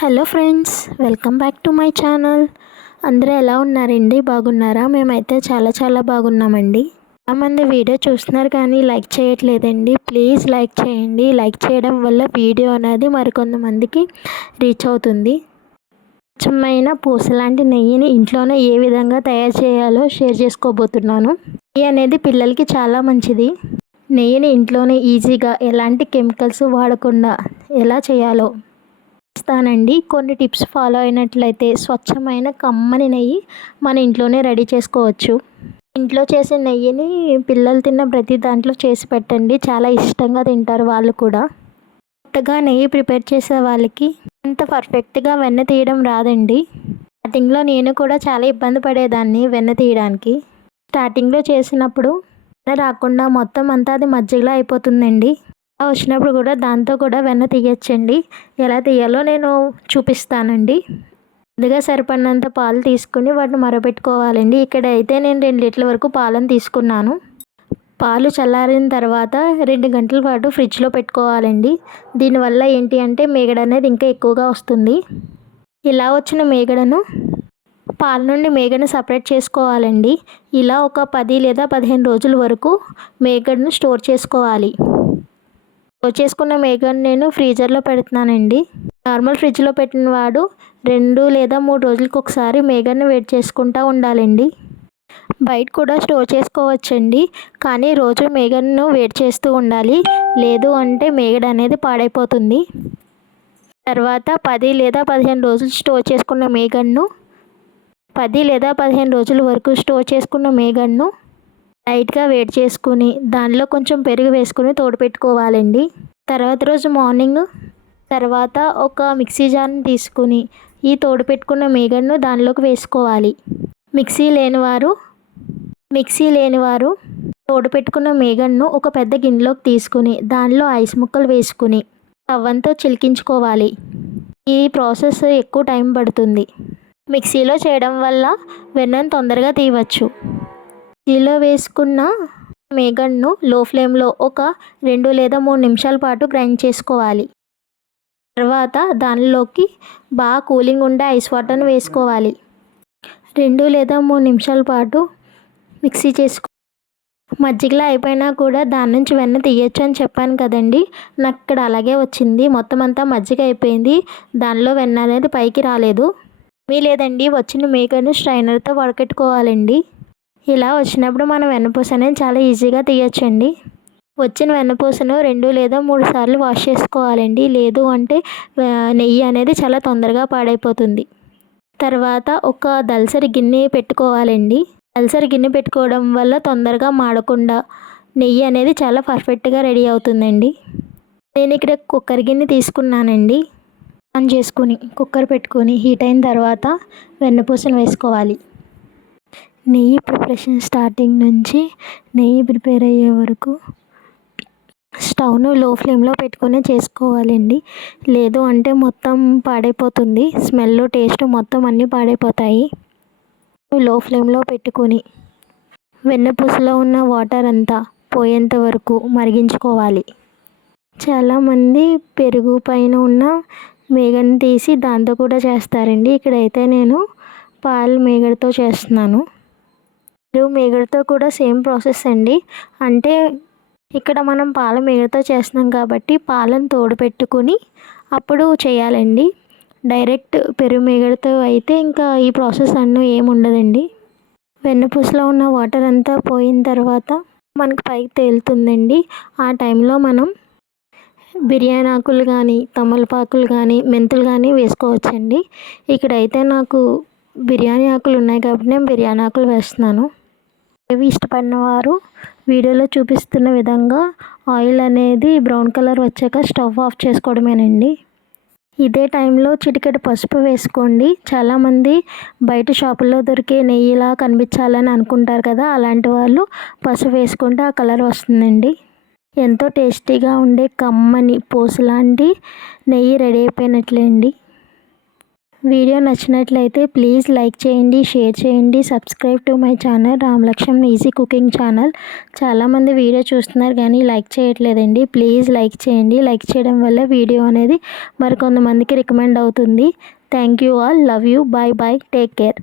Hello friends, welcome back to my channel. అందరూ ఎలా ఉన్నారండి? బాగున్నారా? మేమైతే చాలా బాగున్నామండి. చాలామంది వీడియో చూస్తున్నారు కానీ లైక్ చేయట్లేదండి. ప్లీజ్ లైక్ చేయండి. లైక్ చేయడం వల్ల వీడియో అనేది మరికొంతమందికి రీచ్ అవుతుంది. స్వచ్ఛమైన పూసలాంటి నెయ్యిని ఇంట్లోనే ఏ విధంగా తయారు చేయాలో షేర్ చేసుకోబోతున్నాను. నెయ్యి అనేది పిల్లలకి చాలా మంచిది. నెయ్యిని ఇంట్లోనే ఈజీగా ఎలాంటి కెమికల్స్ వాడకుండా ఎలా చేయాలో ఇస్తానండి. కొన్ని టిప్స్ ఫాలో అయినట్లయితే స్వచ్ఛమైన కమ్మని నెయ్యి మన ఇంట్లోనే రెడీ చేసుకోవచ్చు. ఇంట్లో చేసే నెయ్యిని పిల్లలు తిన్న ప్రతి దాంట్లో చేసి పెట్టండి. చాలా ఇష్టంగా తింటారు వాళ్ళు కూడా. కొత్తగా నెయ్యి ప్రిపేర్ చేసే వాళ్ళకి అంత పర్ఫెక్ట్గా వెన్న తీయడం రాదండి. స్టార్టింగ్లో నేను కూడా చాలా ఇబ్బంది పడేదాన్ని వెన్న తీయడానికి. స్టార్టింగ్లో చేసినప్పుడు వెన్న రాకుండా మొత్తం అంతా అది మజ్జిగలా అయిపోతుందండి. వచ్చినప్పుడు కూడా దాంతో కూడా వెన్న తీయచ్చండి. ఎలా తీయాలో నేను చూపిస్తానండి. ముందుగా సరిపడినంత పాలు తీసుకుని వాటిని మరగపెట్టుకోవాలండి. ఇక్కడ అయితే నేను 2 లీటర్ల వరకు పాలను తీసుకున్నాను. పాలు చల్లారిన తర్వాత 2 గంటల పాటు ఫ్రిడ్జ్లో పెట్టుకోవాలండి. దీనివల్ల ఏంటి అంటే మీగడ అనేది ఇంకా ఎక్కువగా వస్తుంది. ఇలా వచ్చిన మీగడను పాల నుండి మీగడను సపరేట్ చేసుకోవాలండి. ఇలా ఒక 10 లేదా 15 రోజుల వరకు మీగడను స్టోర్ చేసుకోవాలి. స్టోర్ చేసుకున్న మీగడను నేను ఫ్రీజర్లో పెడుతున్నానండి. నార్మల్ ఫ్రిడ్జ్లో పెట్టిన వాడు 2 లేదా 3 రోజులకు ఒకసారి మీగడను వేడి చేసుకుంటూ ఉండాలండి. బయట కూడా స్టోర్ చేసుకోవచ్చండి, కానీ రోజు మీగడను వేడి చేస్తూ ఉండాలి. లేదు అంటే మీగడ అనేది పాడైపోతుంది. తర్వాత 10 లేదా 15 రోజులు స్టోర్ చేసుకున్న మీగడను 10 లేదా 15 రోజుల వరకు స్టోర్ చేసుకున్న మీగడను లైట్గా వేడి చేసుకుని దానిలో కొంచెం పెరుగు వేసుకుని తోడు పెట్టుకోవాలండి. తర్వాత రోజు మార్నింగ్ ఒక మిక్సీ జార్ని తీసుకుని ఈ తోడు పెట్టుకున్న మీగడను దానిలోకి వేసుకోవాలి. మిక్సీ లేనివారు తోడు పెట్టుకున్న మీగడను ఒక పెద్ద గిన్నెలోకి తీసుకుని దానిలో ఐస్ ముక్కలు వేసుకుని తవ్వంతో చిలికించుకోవాలి. ఈ ప్రాసెస్ ఎక్కువ టైం పడుతుంది. మిక్సీలో చేయడం వల్ల వెన్నను తొందరగా తీయవచ్చు. మిక్సీలో వేసుకున్న మీగడను లో ఫ్లేమ్లో ఒక 2 లేదా 3 నిమిషాల పాటు గ్రైండ్ చేసుకోవాలి. తర్వాత దానిలోకి బాగా కూలింగ్ ఉండే ఐస్ వాటర్ని వేసుకోవాలి. 2 లేదా 3 నిమిషాల పాటు మిక్సీ మజ్జిగలా అయిపోయినా కూడా దాని నుంచి వెన్న తీయచ్చు అని చెప్పాను కదండి. నాకు ఇక్కడ అలాగే వచ్చింది. మొత్తం అంతా మజ్జిగ అయిపోయింది. దానిలో వెన్న అనేది పైకి రాలేదు. లేదండి, వచ్చిన మీగడను స్ట్రైనర్తో వడకెట్టుకోవాలండి. ఇలా వచ్చినప్పుడు మనం వెన్నపూస అనేది చాలా ఈజీగా తీయచ్చండి. వచ్చిన వెన్నపూసను 2 లేదా 3 సార్లు వాష్ చేసుకోవాలండి. లేదు అంటే నెయ్యి అనేది చాలా తొందరగా పాడైపోతుంది. తర్వాత ఒక దలసరి గిన్నె పెట్టుకోవాలండి. దలసరి గిన్నె పెట్టుకోవడం వల్ల తొందరగా మాడకుండా నెయ్యి అనేది చాలా పర్ఫెక్ట్గా రెడీ అవుతుందండి. నేను ఇక్కడ కుక్కర్ గిన్నె తీసుకున్నానండి. ఆన్ చేసుకుని కుక్కర్ పెట్టుకొని హీట్ అయిన తర్వాత వెన్నపూసను వేసుకోవాలి. నెయ్యి ప్రిపరేషన్ స్టార్టింగ్ నుంచి నెయ్యి ప్రిపేర్ అయ్యే వరకు స్టవ్ను లో ఫ్లేమ్లో పెట్టుకొని చేసుకోవాలండి. లేదు అంటే మొత్తం పాడైపోతుంది. స్మెల్, టేస్ట్ మొత్తం అన్నీ పాడైపోతాయి. లో ఫ్లేమ్లో పెట్టుకొని వెన్నపూసలో ఉన్న వాటర్ అంతా పోయేంత వరకు మరిగించుకోవాలి. చాలామంది పెరుగు పైన ఉన్న మీగడని తీసి దాంతో కూడా చేస్తారండి. ఇక్కడైతే నేను పాల మీగడతో చేస్తున్నాను. మీగడతో కూడా సేమ్ ప్రాసెస్ అండి. అంటే ఇక్కడ మనం పాల మీగడతో చేస్తున్నాం కాబట్టి పాలను తోడు పెట్టుకుని అప్పుడు చేయాలండి. డైరెక్ట్ పెరుగు మీగడతో అయితే ఇంకా ఈ ప్రాసెస్ ఏముండదండి. వెన్నపూసలో ఉన్న వాటర్ అంతా పోయిన తర్వాత మనకు పైకి తేలుతుందండి. ఆ టైంలో మనం బిర్యానీ ఆకులు కానీ, తమలపాకులు కానీ, మెంతులు కానీ వేసుకోవచ్చండి. ఇక్కడైతే నాకు బిర్యానీ ఆకులు ఉన్నాయి కాబట్టి నేను బిర్యానీ ఆకులు వేస్తున్నాను. ఇవి ఇష్టపడిన వారు వీడియోలో చూపిస్తున్న విధంగా ఆయిల్ అనేది బ్రౌన్ కలర్ వచ్చాక స్టవ్ ఆఫ్ చేసుకోవడమేనండి. ఇదే టైంలో చిటికెడు పసుపు వేసుకోండి. చాలామంది బయట షాపుల్లో దొరికే నెయ్యిలా కనిపించాలని అనుకుంటారు కదా, అలాంటి వాళ్ళు పసుపు వేసుకుంటే ఆ కలర్ వస్తుందండి. ఎంతో టేస్టీగా ఉండే కమ్మని పూసలాంటి నెయ్యి రెడీ అయిపోయినట్లే అండి. వీడియో నచ్చినట్లయితే ప్లీజ్ లైక్ చేయండి, షేర్ చేయండి. Subscribe to my channel Ramalakshman easy cooking channel. చాలామంది వీడియో చూస్తున్నారు కానీ లైక్ చేయట్లేదండి. ప్లీజ్ లైక్ చేయండి. లైక్ చేయడం వల్ల వీడియో అనేది మరికొంతమందికి రికమెండ్ అవుతుంది. Thank you all. Love you. Bye bye. Take care.